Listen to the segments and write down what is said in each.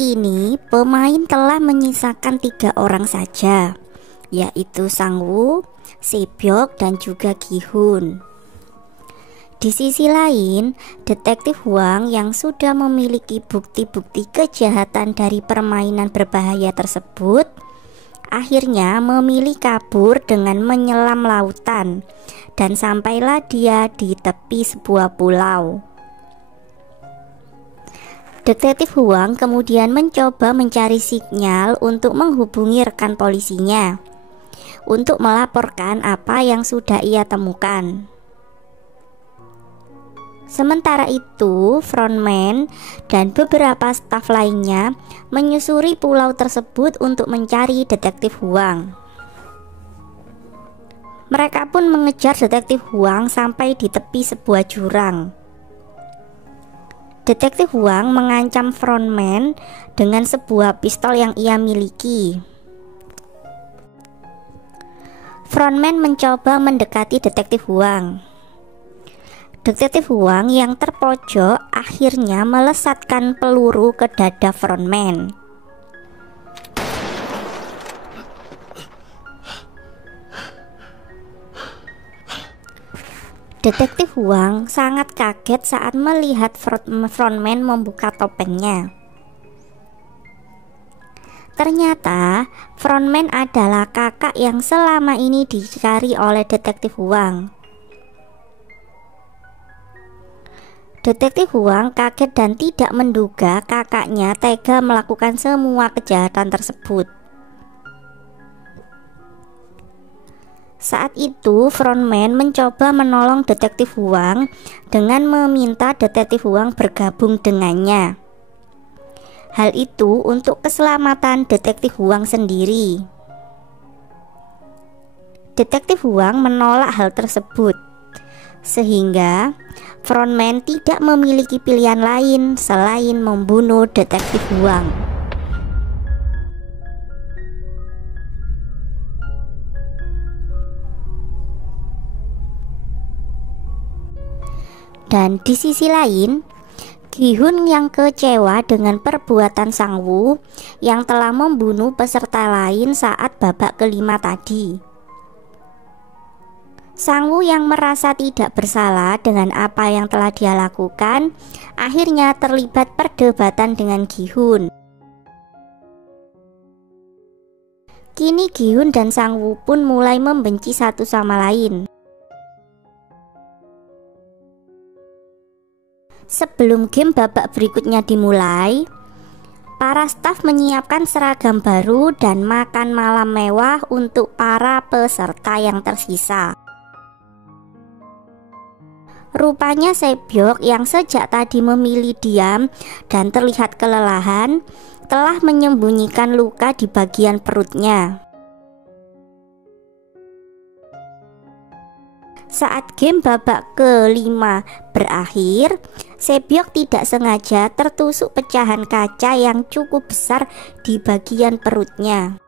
Kini pemain telah menyisakan 3 orang saja, yaitu Sang-woo, Se-byuk, dan juga Gi-hun. Di sisi lain, detektif Hwang yang sudah memiliki bukti-bukti kejahatan dari permainan berbahaya tersebut akhirnya memilih kabur dengan menyelam lautan, dan sampailah dia di tepi sebuah pulau. Detektif Hwang kemudian mencoba mencari sinyal untuk menghubungi rekan polisinya untuk melaporkan apa yang sudah ia temukan. Sementara itu, frontman dan beberapa staf lainnya menyusuri pulau tersebut untuk mencari detektif Hwang. Mereka pun mengejar detektif Hwang sampai di tepi sebuah jurang. Detektif Hwang mengancam frontman dengan sebuah pistol yang ia miliki. Frontman mencoba mendekati detektif Hwang. Detektif Hwang yang terpojok akhirnya melesatkan peluru ke dada frontman. Detektif Hwang sangat kaget saat melihat frontman membuka topengnya. Ternyata frontman adalah kakak yang selama ini dicari oleh detektif Hwang. Detektif Hwang kaget dan tidak menduga kakaknya tega melakukan semua kejahatan tersebut. Saat itu frontman mencoba menolong detektif Hwang dengan meminta detektif Hwang bergabung dengannya. Hal itu untuk keselamatan detektif Hwang sendiri. Detektif Hwang menolak hal tersebut, sehingga frontman tidak memiliki pilihan lain selain membunuh detektif Hwang. Dan di sisi lain, Gi-hun yang kecewa dengan perbuatan Sang-woo yang telah membunuh peserta lain saat babak kelima tadi. Sang-woo yang merasa tidak bersalah dengan apa yang telah dia lakukan akhirnya terlibat perdebatan dengan Gi-hun. Kini Gi-hun dan Sang-woo pun mulai membenci satu sama lain. Sebelum game babak berikutnya dimulai, para staf menyiapkan seragam baru dan makan malam mewah untuk para peserta yang tersisa. Rupanya Se-byuk yang sejak tadi memilih diam dan terlihat kelelahan telah menyembunyikan luka di bagian perutnya. Saat game babak kelima berakhir, Se-byuk tidak sengaja tertusuk pecahan kaca yang cukup besar di bagian perutnya.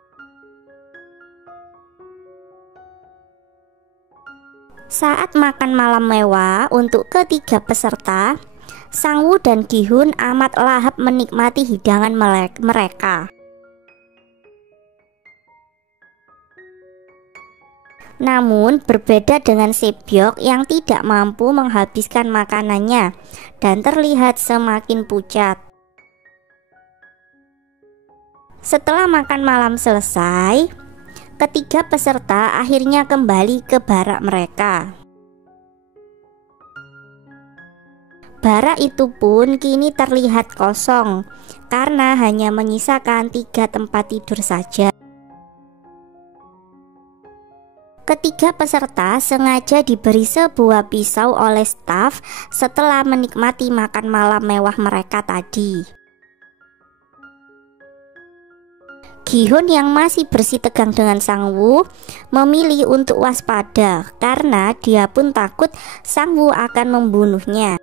Saat makan malam mewah untuk ketiga peserta, Sang-woo dan Gi-hun amat lahap menikmati hidangan mereka. Namun berbeda dengan Se-byuk yang tidak mampu menghabiskan makanannya dan terlihat semakin pucat. Setelah makan malam selesai, ketiga peserta akhirnya kembali ke barak mereka. Barak itu pun kini terlihat kosong karena hanya menyisakan 3 tempat tidur saja. Ketiga peserta sengaja diberi sebuah pisau oleh staf setelah menikmati makan malam mewah mereka tadi. Gi-hun yang masih bersitegang dengan Sang-woo memilih untuk waspada karena dia pun takut Sang-woo akan membunuhnya.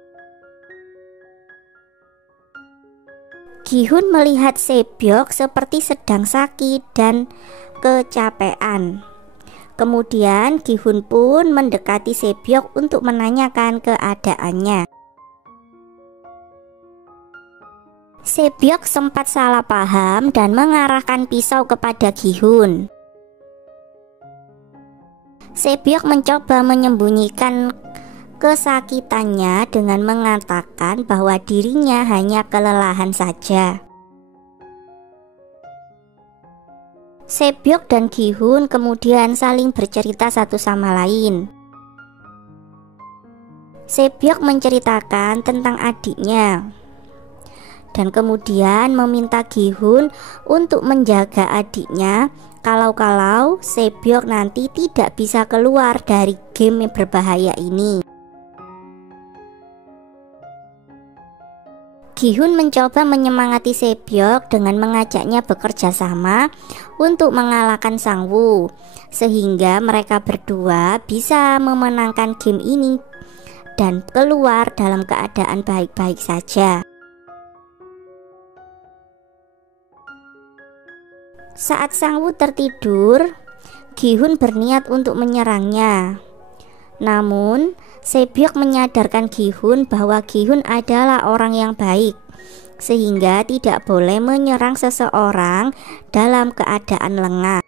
Gi-hun melihat Se-byuk seperti sedang sakit dan kecapean. Kemudian Gi-hun pun mendekati Se-byuk untuk menanyakan keadaannya. Sebyok sempat salah paham dan mengarahkan pisau kepada Gi-hun. Sebyok mencoba menyembunyikan kesakitannya dengan mengatakan bahwa dirinya hanya kelelahan saja. Sebyok dan Gi-hun kemudian saling bercerita satu sama lain. Sebyok menceritakan tentang adiknya dan kemudian meminta Gi-hun untuk menjaga adiknya kalau Sebyok nanti tidak bisa keluar dari game yang berbahaya ini. Gi-hun mencoba menyemangati Sebyok dengan mengajaknya bekerja sama untuk mengalahkan Sang-woo, sehingga mereka berdua bisa memenangkan game ini dan keluar dalam keadaan baik-baik saja. Saat Sang-woo tertidur, Gi-hun berniat untuk menyerangnya. Namun Sebyok menyadarkan Gi-hun bahwa Gi-hun adalah orang yang baik, sehingga tidak boleh menyerang seseorang dalam keadaan lengah.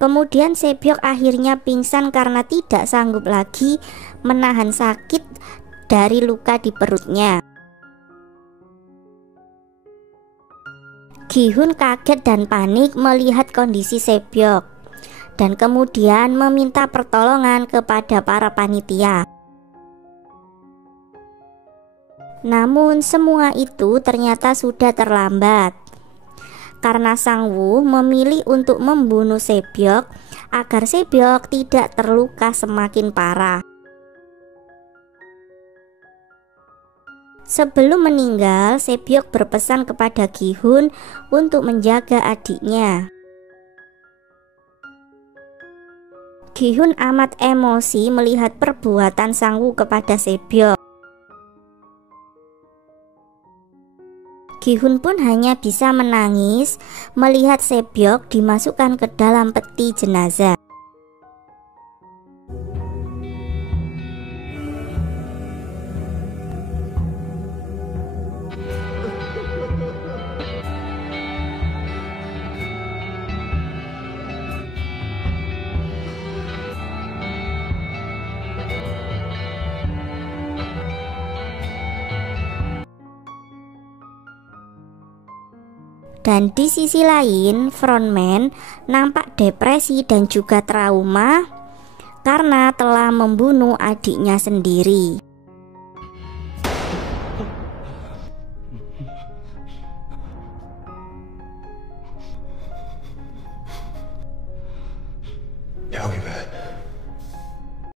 Kemudian Sebyok akhirnya pingsan karena tidak sanggup lagi menahan sakit dari luka di perutnya. Gi-hun kaget dan panik melihat kondisi Sebyok dan kemudian meminta pertolongan kepada para panitia. Namun semua itu ternyata sudah terlambat, karena Sang-woo memilih untuk membunuh Sebyok agar Sebyok tidak terluka semakin parah. Sebelum meninggal, Sebyok berpesan kepada Gi-hun untuk menjaga adiknya. Gi-hun amat emosi melihat perbuatan Sang-woo kepada Sebyok. Gi-hun pun hanya bisa menangis melihat Sebyok dimasukkan ke dalam peti jenazah. Dan di sisi lain, frontman nampak depresi dan juga trauma karena telah membunuh adiknya sendiri. 여기 왜?